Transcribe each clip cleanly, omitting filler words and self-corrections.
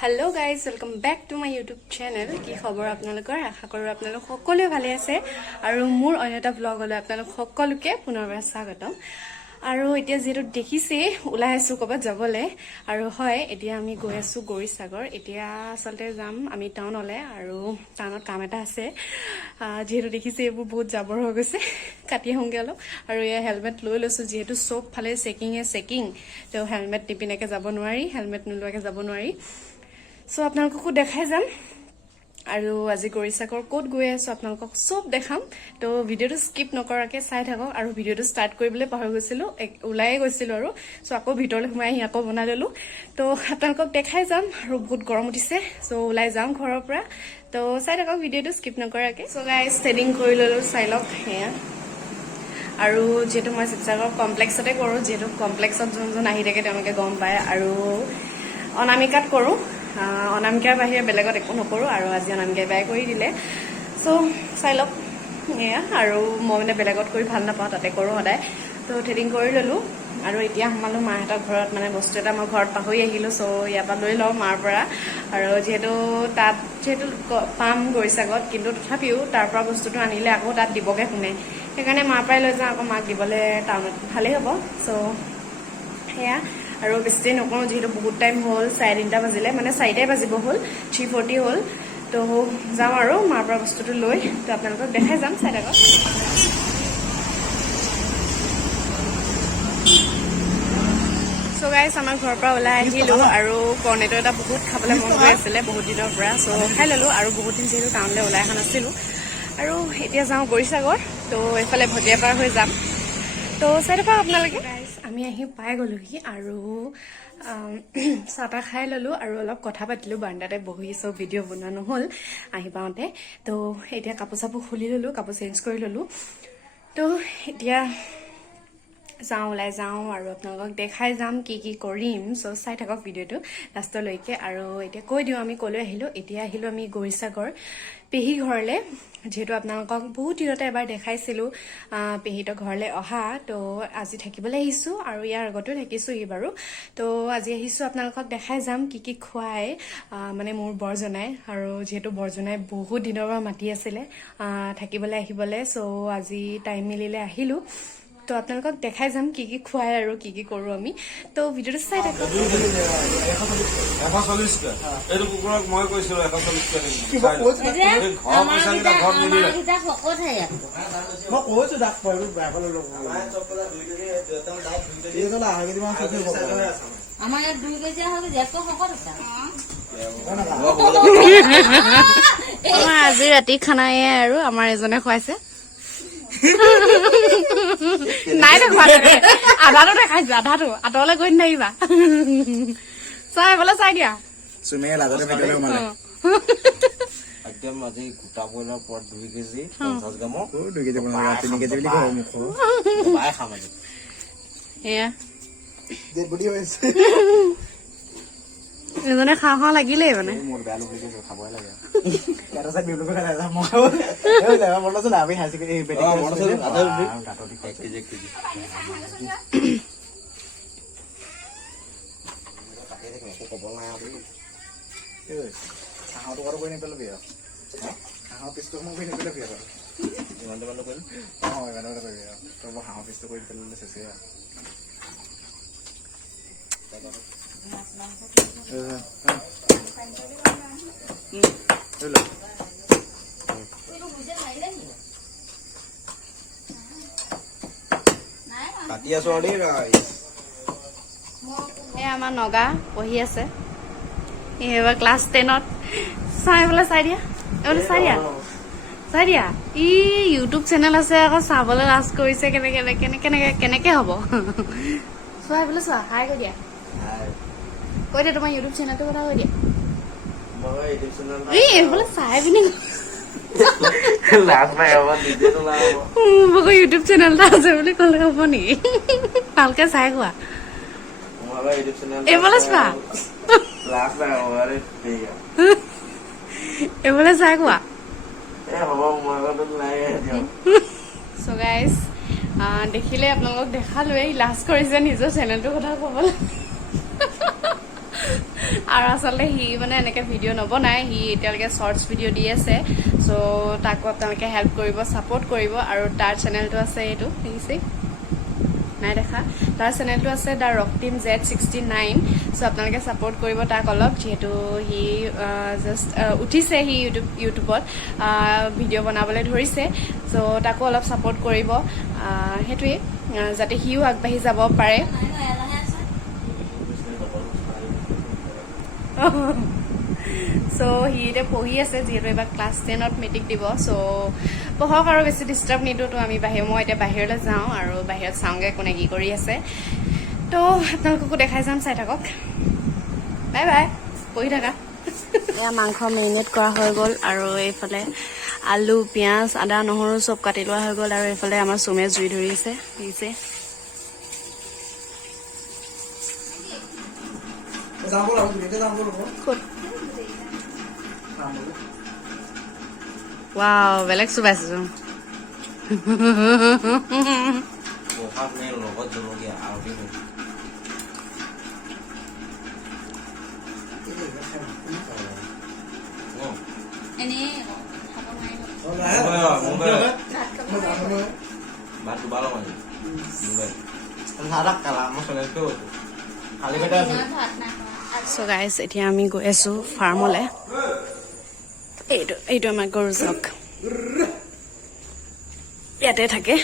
Hello guys welcome back to my YouTube channel कि खबर आपनालोকৰ आशा कৰো आपनालोक সকলোৱে ভালে আছে আৰু মোৰ অন্য এটা ব্লগলৈ আপোনালোক সকলোকে পুনৰবাৰ স্বাগতম আৰু এতিয়া যেটো দেখিছে উলাই আছো কবাত যাবলে আৰু হয় এতিয়া আমি গৈ আছো গৰিসাগৰ এতিয়া আসলতে যাম আমি টাউনলে আৰু টাউনত কাম এটা আছে যেটো দেখিছে এবোৰ বহুত জাবৰ হৈ গৈছে কাটি হংগে অলপ আৰু ইয়া হেলমেট লৈ লৈছো যেটো সব ফালে চেকিং তো হেলমেট টিপিনেকে যাব নোৱাৰি হেলমেট নলুৱাকে যাব নোৱাৰি সো আপোনালোককো দেখাই যাম আৰু আজি গৰিসাগৰ কোট গৈ আছো আপোনালোকক সব দেখাম তো ভিডিওটো স্কিপ নকৰাকে চাই থাকক আৰু ভিডিওটো স্টাৰ্ট কৰিবলৈ পাহৰি গৈছিলো উলাই গৈছিলো আৰু সো আকৌ ভিতৰলৈ সোমাই আহি আকৌ বনাই ললো তো আপোনালোকক দেখাই যাম আৰু বহুত গৰম উঠিছে সো উলাই যাম ঘৰৰ পৰা তো চাই থাকক ভিডিওটো স্কিপ নকৰাকে সো গাইস ষ্টেডিং কৰি ললো চাই লওক হেয়া আৰু যেটো মই শিৱসাগৰ কমপ্লেক্সতে কৰো যেটো কমপ্লেক্সত যোন আহি থাকে তেওঁলোকে গম পায় আৰু অনামিকাত কৰো অনামিকাৰ বাহিৰে বেলেগত একো নকৰো আৰু আজি অনামিকাই বাই কৰি দিলে সো চাই লওক এয়া আৰু মই মানে বেলেগত কৰি ভাল নাপাওঁ তাতে কৰো সদায় তো থ্ৰেডিং কৰি ললো আৰু এতিয়া আমালো মাহঁতৰ ঘৰত মানে বস্তু এটা মই ঘৰত পাহৰি আহিলো সো ইয়াপা লৈ লওঁ মাৰ পৰা আৰু যেহেতু তাত যেহেতু পাম গৰিসাগত কিন্তু তথাপিও তাৰ পৰা বস্তুটো আনিলে আকৌ তাত দিবগে শুনে সেইকাৰণে মাৰ পৰাই লৈ যাওঁ আকৌ মাক দিবলে টাউনত ভালেই হ'ব সো হেয়া আৰু বেছি নকৰো যেহেতু বহুত টাইম হল 3:30 বাজিলে মানে 4টাই বাজিব হল 3:40 হল তো যাম আৰু মাৰ পৰা বস্তুটো লৈ তো আপোনালোকক দেখাই যাম চাই থাকক সো গাইস আমাৰ ঘৰৰ পৰা ওলাই আহিলো আৰু কৰ্নেটো এটা বহুত খাবলৈ মন গৈ আছিলে বহুত দিনৰ পৰা সো খাই ললো আৰু বহুত দিন যেহেতু টাউনলৈ ওলাই অহা নাছিলো আৰু এতিয়া যাওঁ গৰিসাগৰ তো এইফালে ভটিয়া পাৰ হৈ যাম তো চাই থাকক আপোনালোকে আমি আহি পাই গলোহি আৰু চাটা খাই ললো আৰু অলপ কথা পাতিলো বাৰান্দাতে বহি সব ভিডিও বনোৱা নহল আহি পাওঁতে তো এতিয়া কাপোৰ চাপোৰ খুলি ললো কাপোৰ চেঞ্জ কৰি ললো তো এতিয়া যাওঁ ওলাই যাওঁ আৰু আপোনালোকক দেখাই যাম কি কৰিম সো চাই থাকক ভিডিওটো লাষ্টলৈকে আৰু এতিয়া কৈ দিওঁ আমি কলৈ আহিলো এতিয়া আহিলো আমি গৰিসাগৰ পেহী ঘৰলে যেহেতু আপোনালোকক বহুত দিনতে এবাৰ দেখাইছিলো পেহীৰ ঘৰলে অহা তো আজি থাকিবলৈ আহিছো আৰু ইয়াৰ আগতেও থাকিছো বাৰু তো আজি আহিছো আপোনালোকক দেখাই যাম কি খুৱাই মানে মোৰ বৰজনাই আৰু যেহেতু বৰজনাই বহুত দিনৰ পৰা মাতি আছিলে থাকিবলৈ আহিবলৈ সো আজি টাইম মিলিলে আহিলো তো আপোনালোকক দেখাই যাম কি খুৱাই আৰু কি কৰো আমি তো ভিডিওটো চাই থাকক 140 টা এটো কুকুৰক মই কৈছিলো 140 টা এই ঘৰ পইচা কিটা ঘৰ নিদিলে কিটা ফকত হে মই কৈছো ডাক পইলো বাকলে লগ নাই চপলা 2 কেজি দেউতা ডাক 2 কেজি এজলা আগে দিমান সতি আমাৰ 2 কেজি হবে যেটো ফকত আছে আমাৰ আজি ৰাতি খানাই আৰু আমাৰ এজনে খুৱাইছে নাই দেখুৱা আধাটো দেখাইছো আধাটো আঁতৰলৈ গৈ নাহিবা চাই বোলে চাই দিয়া সুমে লাগতে ভিডিও মানে একদম আজি গোটা বইলৰ পৰ 2 কেজি 50 গ্ৰাম 2 কেজি বনা 3 কেজি বুলি কওঁ মুখ বাই খাম আজি এয়া যে বডি হৈছে এজনে খাওঁ লাগিলে মানে মোৰ বেয়া লাগি গৈছে খাবই লাগে এটা সাইড বিউলো খাই যা মই এই লাগা বলছো না আমি হাসি এই বেটি বলছো আদা কাটটি 1 কেজি কাটে দেখো কব নাই আমি এই হাওটো কর কই নে পেল বিয়া হ্যাঁ হাও পিস্তো মই কই নে পেল বিয়া ইমান দেবাল কই অ ইমান দেবাল কই তো হাও পিস্তো কই পেল শেষে কাটি আছো আৰু ৰাই এ আমাৰ নগা পঢ়ি আছে এবাৰ ক্লাছ 10ত চাই বোলে চাই দিয়া এবাৰ চাই দিয়া ই ইউটিউব চেনেল আছে আকৌ চাবলৈ লাজ কৰিছে কেনেকে হ'ব চোৱা বোলে চোৱা হাই কৈ দিয়া কৈ দিয়া তোমাৰ ইউটিউব চেনেলটোৰ কথা কৈ দিয়া মই ইউটিউব চেনেল এইফালে চাই পিনি লাজ নাই হ'ব নিজে তো লাভ মোক ইউটিউব চেনেল এটা আছে বুলি ক'লে হ'ব নেকি ভালকে চাই কোৱা মই ইউটিউব চেনেল এইফালে চোৱা লাজ নাই হ'ব আৰে দেয়া এইফালে চাই কোৱা এ হ'ব মই তো নাই দিও সো গাইস দেখিলে আপোনালোকক দেখালোৱে লাজ কৰিছে নিজৰ চেনেলটোৰ কথা ক'বলৈ আৰু আচলতে সি মানে এনেকৈ ভিডিঅ' নবনায়, সি এতিয়ালৈকে শ্বৰ্টছ ভিডিঅ' দি আছে। চ' তাকো আপোনালোকে হেল্প কৰিব, ছাপোৰ্ট কৰিব। আৰু তাৰ চেনেলটো আছে এইটো দেখিছে নাই দেখা, তাৰ চেনেলটো আছে দ্য ৰক্তিম Z69। চ' আপোনালোকে ছাপোৰ্ট কৰিব তাক অলপ, যিহেতু সি জাষ্ট উঠিছে, সি ইউটিউবত ভিডিঅ' বনাবলৈ ধৰিছে। চ' তাকো অলপ ছাপোৰ্ট কৰিব, সেইটোৱেই, যাতে সিও আগবাঢ়ি যাব পাৰে। চ' সি এতিয়া পঢ়ি আছে, যিহেতু এইবাৰ ক্লাছ 10ত মেট্ৰিক দিব। চ' পঢ়ক আৰু বেছি ডিষ্টাৰ্ব নিদিওঁ। তো মই এতিয়া বাহিৰলৈ যাওঁ আৰু বাহিৰত চাওঁগৈ কোনে কি কৰি আছে। তো আপোনালোককো দেখাই যাম, চাই থাকক। বাই বাই, পঢ়ি থাকা। এয়া মাংস মেৰিনেট কৰা হৈ গ'ল, আৰু এইফালে আলু, পিঁয়াজ, আদা, নহৰু চব কাটি লোৱা হৈ গ'ল। আৰু এইফালে আমাৰ চুমে জুই ধৰিছে, দেখিছে। ৱাও, বেলেগ চুবাইছো। বহাত নে লগত জলকীয়া আৰু কি ভাত দুবাৰ লগাই চ' গাইজ, এতিয়া আমি গৈ আছো ফাৰ্মলৈ। এইটো আমাৰ গৰু চক, ইয়াতে থাকে।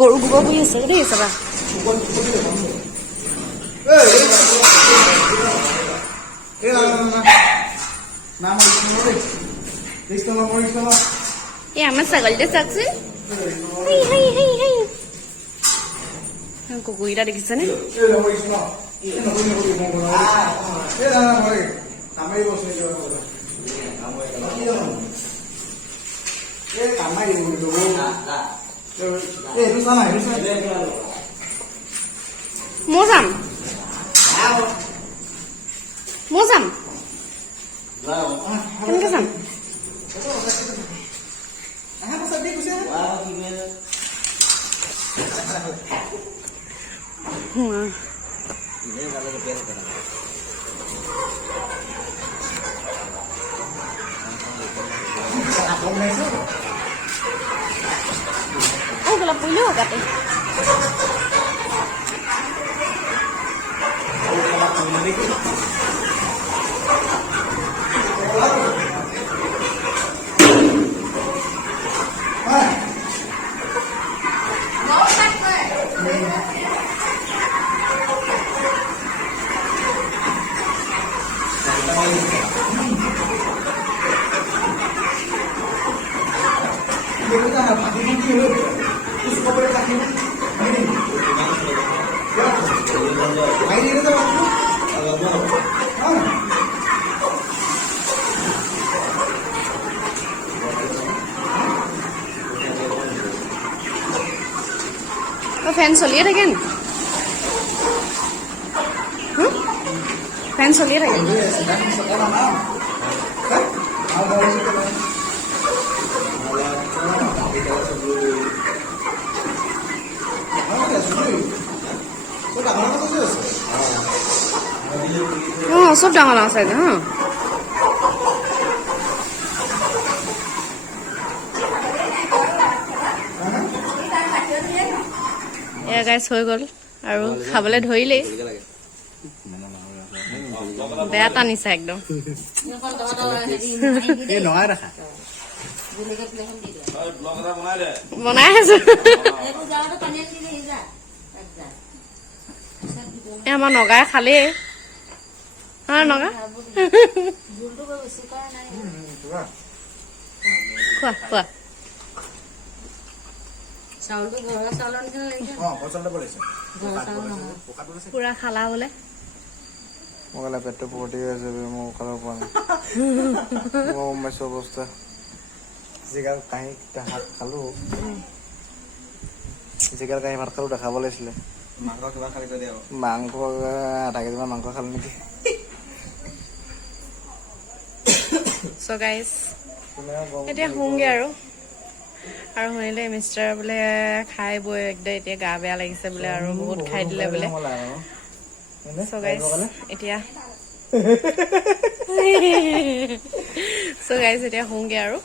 গৰু গোবৰ কৰি আছে দেই, চাবা। এই আমাৰ ছাগলীটো চাওকচোন, কুকুৰকেইটা দেখিছেনে? মই যাম কেনেকে যাম? Kalau punya kata. ফেন চলিয়ে থাকে নি? ফেন চলিয়ে থাকে। চব ডাঙৰ ডাঙৰ চাইজ। এয়া গাইছ হৈ গ'ল আৰু খাবলৈ ধৰিলেই। বেয়া টানিছে একদম। বনাই আছো। আমাৰ নগাই খালেই। নগা খোৱা খোৱা। পুৰা খালা বোলে। মোকালে পেটটো ভৰ্তি হৈ আছে, মই খাব পৰা নাই। মই গম পাইছো অৱস্থা। যিগাল কাঁহী ভাত খালো, যিগাল কাঁহী ভাত খালো দেখাব লাগিছিলে। মাংস কিবা খালি দিয়া, মাংস আধা কেজিমান মাংস খালো নেকি। চ' গাইজ, এতিয়া শুংগে আৰু শুনিলে মিষ্টাৰ বোলে খাই বৈ একদম এতিয়া গা বেয়া লাগিছে বোলে, আৰু বহুত খাই দিলে বোলে। So guys, এতিয়া এতিয়া হোংগে আৰু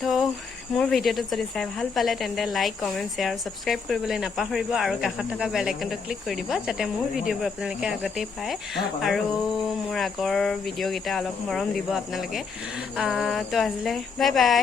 তো মোৰ ভিডিঅ'টো যদি চাই ভাল পালে তেন্তে লাইক কমেণ্ট শ্বেয়াৰ ছাবস্ক্ৰাইব কৰিবলৈ নাপাহৰিব আৰু কাষত থকা বেল আইকনটো ক্লিক কৰি দিব যাতে মোৰ ভিডিঅ'বোৰ আপোনালোকে আগতেই পায় আৰু মোৰ আগৰ ভিডিঅ'কেইটা অলপ মৰম দিব আপোনালোকে তো আজিলৈ বাই বাই